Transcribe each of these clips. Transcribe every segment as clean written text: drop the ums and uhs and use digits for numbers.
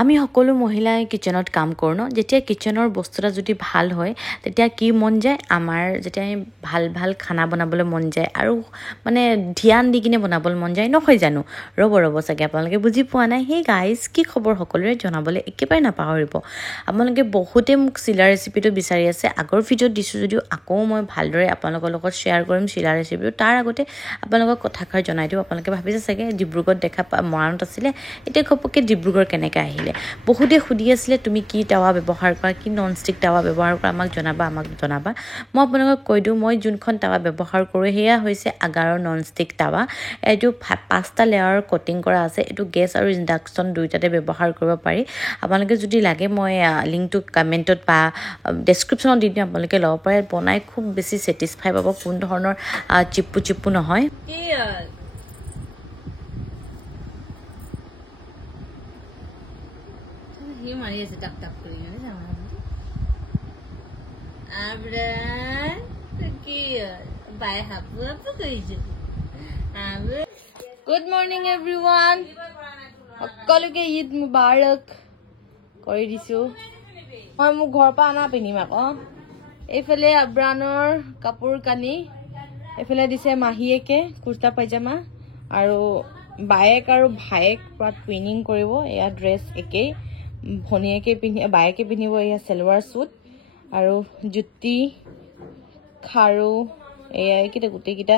আমি সকলো মহিলাই কিচেনত কাম কৰোঁ ন যেতিয়া কিচেনৰ বস্তুটা যদি ভাল হয় তেতিয়া কি মন যায় আমাৰ যেতিয়া আমি ভাল ভাল খানা বনাবলৈ মন যায় আৰু মানে ধ্যান দি কিনে বনাবলৈ মন যায় নহয় জানো ৰ'ব চাগে আপোনালোকে বুজি পোৱা নাই হে গাইজ কি খবৰ সকলোৰে জনাবলৈ একেবাৰে নাপাহৰিব আপোনালোকে বহুতে মোক চিলা ৰেচিপিটো বিচাৰি আছে আগৰ ভিডিঅ'ত দিছোঁ যদিও আকৌ মই ভালদৰে আপোনালোকৰ লগত শ্বেয়াৰ কৰিম চিলা ৰেচিপিটো তাৰ আগতে আপোনালোকক কথাষাৰ জনাই দিওঁ আপোনালোকে ভাবিছে চাগে ডিব্ৰুগড়ত দেখা মৰাণত আছিলে এতিয়া ঘপককৈ ডিব্ৰুগড় কেনেকৈ আহিলে বহুতে সুধি আছিলে তুমি কি টাৱা ব্যৱহাৰ কৰা কি নন ষ্টিক টাৱা ব্যৱহাৰ কৰা আমাক জনাবা মই আপোনালোকক কৈ দিওঁ মই যোনখন টাৱা ব্যৱহাৰ কৰোঁ সেয়া হৈছে আগাৰৰ নন ষ্টিক টাৱা এইটো 5টা লেয়াৰৰ কোটিং কৰা আছে এইটো গেছ আৰু ইণ্ডাকশ্যন দুইটাতে ব্যৱহাৰ কৰিব পাৰি আপোনালোকে যদি লাগে মই লিংকটো কমেণ্টত বা ডেছক্ৰিপশ্যনত দি দিম আপোনালোকে ল'ব পাৰে বনাই খুব বেছি ছেটিছফাই পাব কোন ধৰণৰ চিপ্পু নহয় মাৰি আছে টাপ টাপ কৰি গুড মৰ্ণিং এভৰিৱান সকলোকে ঈদ মুবাৰক কৰি দিছোঁ মই মোক ঘৰৰ পৰা অনা পিন্ধিম আকৌ এইফালে আব্ৰানৰ কাপোৰ কানি এইফালে দিছে মাহীয়েকে কুৰ্তা পাইজামা আৰু বায়েক আৰু ভায়েক পুৰা টুইনিং কৰিব এয়া ড্ৰেছ একেই ভনীয়েকে বায়েকে পিন্ধিব এয়া চেলোৱাৰ চুট আৰু জুতি খাৰু এয়া এইকেইটা গোটেইকেইটা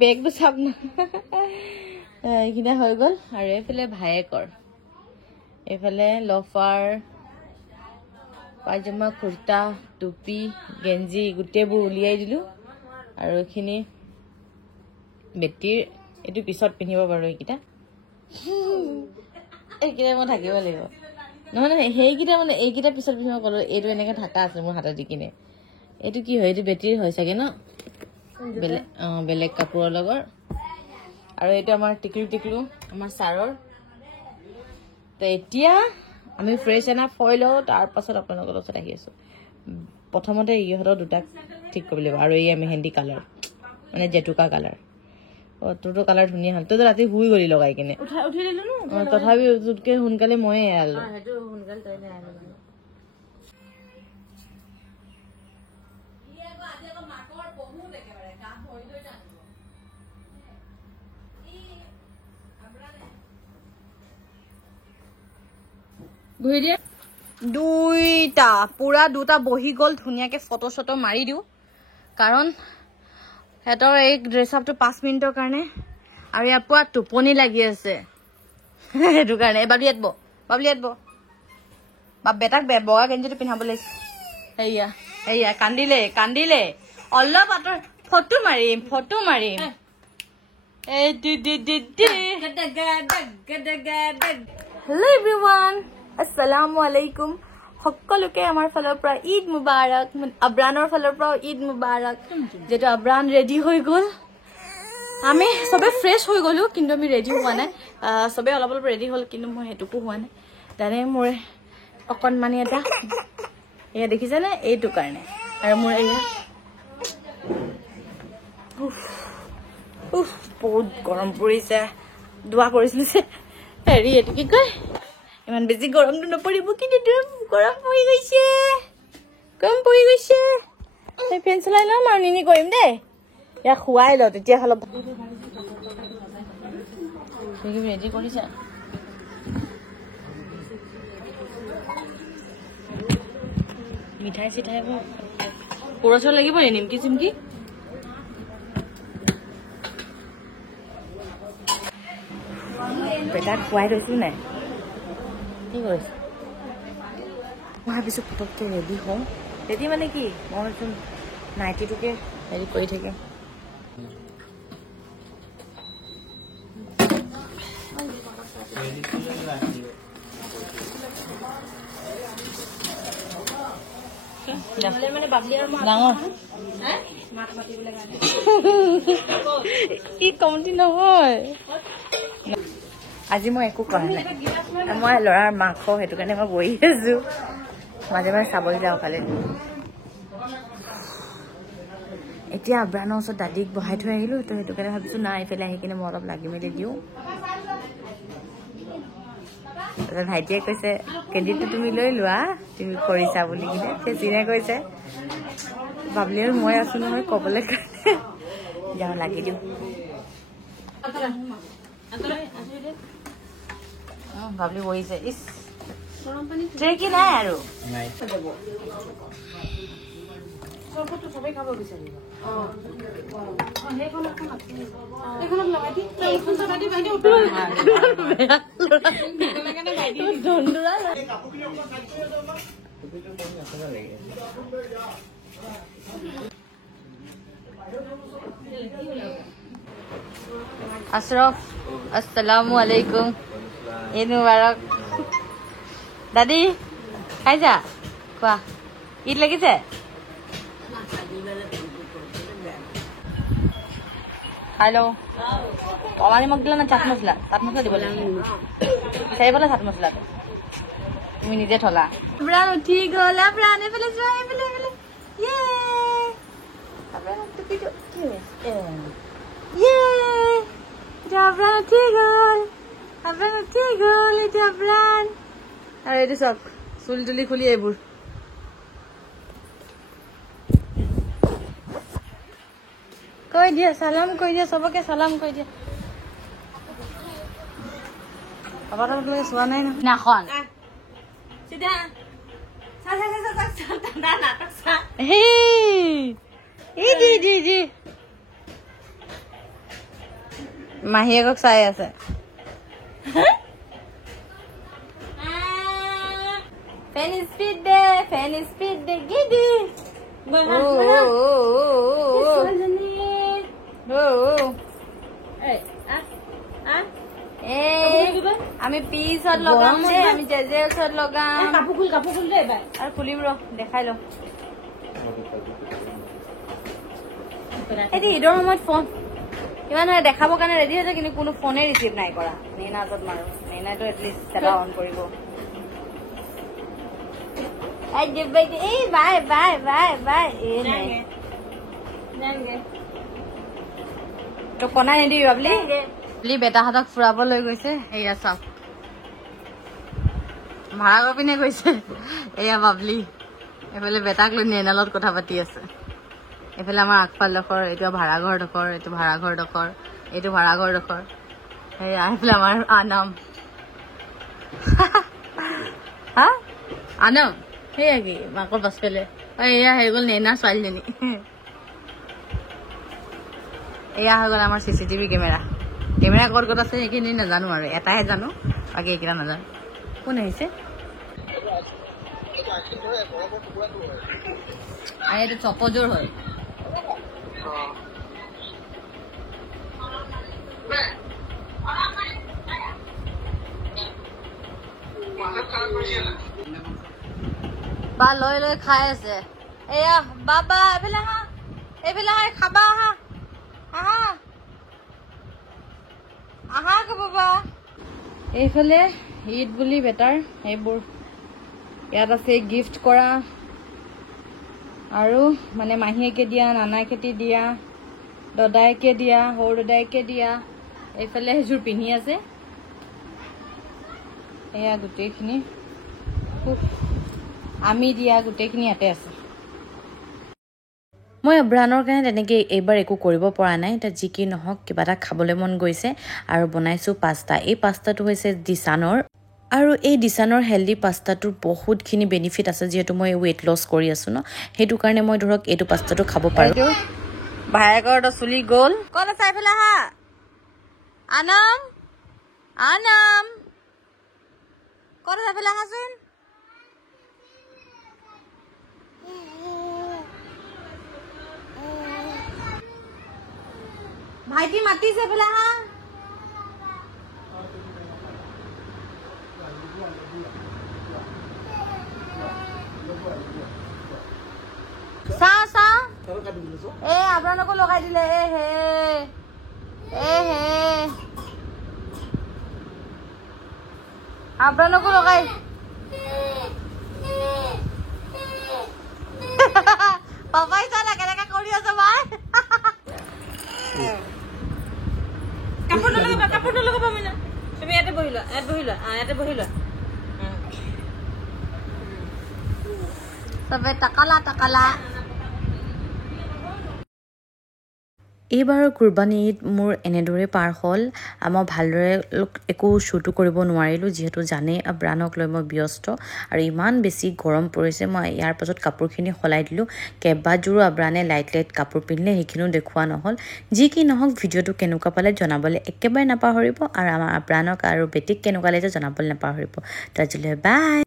বেগটো চাপ না এইকেইটা হৈ গ'ল আৰু এইফালে ভায়েকৰ এইফালে লফাৰ পাইজামা কুৰ্তা টুপি গেঞ্জি গোটেইবোৰ উলিয়াই দিলোঁ আৰু এইখিনি বেটিৰ এইটো পিছত পিন্ধিব পাৰোঁ এইকেইটা মই থাকিব লাগিব নহয় সেইকেইটা মানে এইকেইটা পিছত পিন্ধিব ক'লো এইটো এনেকৈ থাকা আছে মোৰ হাতত দি কিনে এইটো কি হয় এইটো বেটিৰ হয় চাগে ন বেলেগ কাপোৰৰ লগত আৰু এইটো আমাৰ টিকলু আমাৰ ছাৰৰ তো এতিয়া আমি ফ্ৰেছ এনা ফয় লওঁ তাৰপাছত আপোনালোকৰ ওচৰত আহি আছোঁ প্ৰথমতে ইহঁতৰ দুটাক ঠিক কৰিব লাগিব আৰু এই মেহেন্দি কালাৰ মানে জেতুকা কালাৰ তোৰতো কালাৰ ধুনীয়া হ'ল তইতো ৰাতি শুই গলি লগাই কিনে উঠি দিলো ন তথাপি তোতকৈ সোনকালে ময়ে এৰালো দুইটা পুৰা দুটা বহি গ'ল ধুনীয়াকৈ ফটো চটো মাৰি দিওঁ কাৰণ সিহঁতৰ এই ড্ৰেছ আপটো 5 মিনিটৰ কাৰণে আৰু ইয়াৰ পৰা টোপনি লাগি আছে সেইটো কাৰণে বাবলি ইয়াত ব বেটাক বগা গেঞ্জিটো পিন্ধাব লাগিছে সেয়া কান্দিলে অলপ আঁতৰ ফটো মাৰিম হেল্ল' এভৰিৱান আসসালামু আলাইকুম সকলোকে আমাৰ ফালৰ পৰা ঈদ মুবাৰক আব্ৰানৰ ফালৰ পৰা ঈদ মুবাৰক যেটো আব্ৰান ৰেডি হৈ গ'ল আমি সবে ফ্ৰেছ হৈ গ'লো কিন্তু আমি ৰেডি হোৱা নাই সবে অলপ ৰেডি হ'ল কিন্তু মই হেতুকো হোৱা নাই জানে মোৰ অকণমানি এটা এয়া দেখিছেনে এইটো কাৰণে আৰু মোৰ এয়া বহুত গৰম পৰিছে দোৱা কৰিছিলো যে হেৰি এইটো কি কয় ইমান বেছি গৰমটো নপৰিব কিন্তু গৰম পৰি গৈছে ফেন চলাই ল'ম আৰু নিনি কৰিম দেই ইয়াক খুৱাই লওঁ তেতিয়া অলপ ৰেডি কৰিছা মিঠাই চিঠাই কোৰচ লাগিব নি নিমকি চিমকি বেটাক খুৱাই থৈছো নাই কি কৰিছে মই ভাবিছোঁ পটককৈ ৰেডি হওঁ ৰেডি মানে কি মই ভাবিছোঁ নাইটিটোকে হেৰি কৰি থাকে ই কমতি নহয় আজি মই একো কৰা নাই মই ল'ৰাৰ মাংস সেইটো কাৰণে মই বহি আছো মাজে মাজে চাবলৈ যাওঁ খালে এতিয়া আব্ৰানৰ ওচৰত দাদীক বহাই থৈ আহিলোঁ তো সেইটো কাৰণে ভাবিছোঁ নাই এইফালে আহি কিনে মই অলপ লাগি মেলি দিওঁ ভাইটিয়ে কৈছে ক্ৰেডিটটো তুমি লৈ লোৱা তুমি কৰিছা বুলি কিনে চেচিনে কৈছে বাবলি আৰু মই আছো নহয় ক'বলৈ কাৰণে যাওঁ লাগি দিওঁ বাবলি বহিছে ইছ কি নাই আৰু চবেই খাব বিচাৰিব আশৰফ আসসালামু আলাইকুম ঈদ মুবাৰক দাদি খাই যা কোৱা ঈদ লাগিছে हेलो हमारी मगदिला ना चाट मसला দিব লাগে চাইবলা চাট মছলা তুমি নিজে থলা ব্রান উঠি গল ব্রান এফালে যা এফালে ইয়ে ব্রান উঠি গল ইয়ে ব্রান উঠি গল এটা ব্রান আর এটা সব চুল তুলি খুলি এইবোৰ কৈ দিয়া সালাম কৈ দিয়া সবকে সালাম কৈ দিয়া বাবা তো তুমি সোয়া নাই না খন সিধা সা নাটক সা হে জি মাহিয়েকক চাই আছে ফেন স্পিড দে গিদি আমি পিছত লগাম দে আমি জেজে ওচৰত লগাম কাপোৰ খুল দে আৰু খুলিম ৰ দেখাই ল ঈদৰ সময়ত ফোন কিমান হয় দেখাবৰ কাৰণে ৰেডি হৈছে কিন্তু কোনো ফোনে ৰিচিভ নাই কৰা নেইনাজত মাৰো নেইনাইতো এটলিষ্ট এটা অন কৰিব তো কণা নিদিবি বাবলি বাবলি বেটাহঁতক ফুৰাব লৈ গৈছে এয়া চাওক ভাড়া কৰি পিনে গৈছে এয়া বাবলি এইফালে বেটাক লৈ নেনালত কথা পাতি আছে এইফালে আমাৰ আগফালডোখৰ এইটো ভাড়াঘৰডোখৰ এইটো ভাড়াঘৰডোখৰ এইটো ভাড়াঘৰডোখৰ এয়া এইফালে আমাৰ আনাম হা আনাম সেয়া কি মাকৰ পাছফালে এয়া হৈ গ'ল নেনা ছোৱালীজনী এয়া হৈ গ'ল আমাৰ চিচিটিভি কেমেৰা ক'ত ক'ত আছে সেইখিনি নাজানো আৰু এটাহে জানো বাকী এইকেইটা নাজানো কোন আহিছে এইটো চপজোৰ হয় বা লৈ লৈ খাই আছে এয়া বাবা এইফালে আহা খাবা আহা আকৌ বাবা এইফালে ঈদ বুলি বেটাৰ এইবোৰ ইয়াত আছে গিফ্ট কৰা আৰু মানে মাহীয়েকে দিয়া নানাকেতি দিয়া দদায়েকে দিয়া সৰু দদায়েকে দিয়া এইফালে সেইযোৰ পিন্ধি আছে এয়া গোটেইখিনি আমি দিয়া গোটেইখিনি ইয়াতে আছে মই অব্ৰানৰ কাৰণে তেনেকৈ এইবাৰ একো কৰিব পৰা নাই তাত যি কি নহওক কিবা এটা খাবলৈ মন গৈছে আৰু বনাইছোঁ পাস্তা এই পাস্তাটো হৈছে দিছানৰ আৰু এই দিছানৰ হেল্ডি পাস্তাটোৰ বহুতখিনি বেনিফিট আছে যিহেতু মই ৱেইট লছ কৰি আছোঁ ন সেইটো কাৰণে মই ধৰক এইটো পাস্তাটো খাব পাৰোঁ ভায়েকৰ চুলি গ'ল ক'ত আছে এইফালে আহা আনাম ক'ত আছে এইফালে আহাচোন ভাইটি মাতিছে এইফালে আহা চা আপোনালোকো লগাই দিলে আপোনালোকো লগাই পাপাই চা না কেনেকে কৰি আছে মাই কাপোৰ নলগাবা তুমি ইয়াতে বহি লোৱা ইয়াতে বহি লোৱা চবে টাকালা এইবাৰৰ কুৰবানী ঈদ মোৰ এনেদৰে পাৰ হ'ল মই ভালদৰে একো শ্বুটো কৰিব নোৱাৰিলোঁ যিহেতু জানেই আব্ৰানক লৈ মই ব্যস্ত আৰু ইমান বেছি গৰম পৰিছে মই ইয়াৰ পাছত কাপোৰখিনি সলাই দিলোঁ কেইবাযোৰো আব্ৰানে লাইট কাপোৰ পিন্ধিলে সেইখিনিও দেখুওৱা নহ'ল যি কি নহওক ভিডিঅ'টো কেনেকুৱা পালে জনাবলৈ একেবাৰে নাপাহৰিব আৰু আমাৰ আব্ৰানক আৰু বেটিক কেনেকুৱা লাগিছে জনাবলৈ নাপাহৰিব আজিলৈ বাই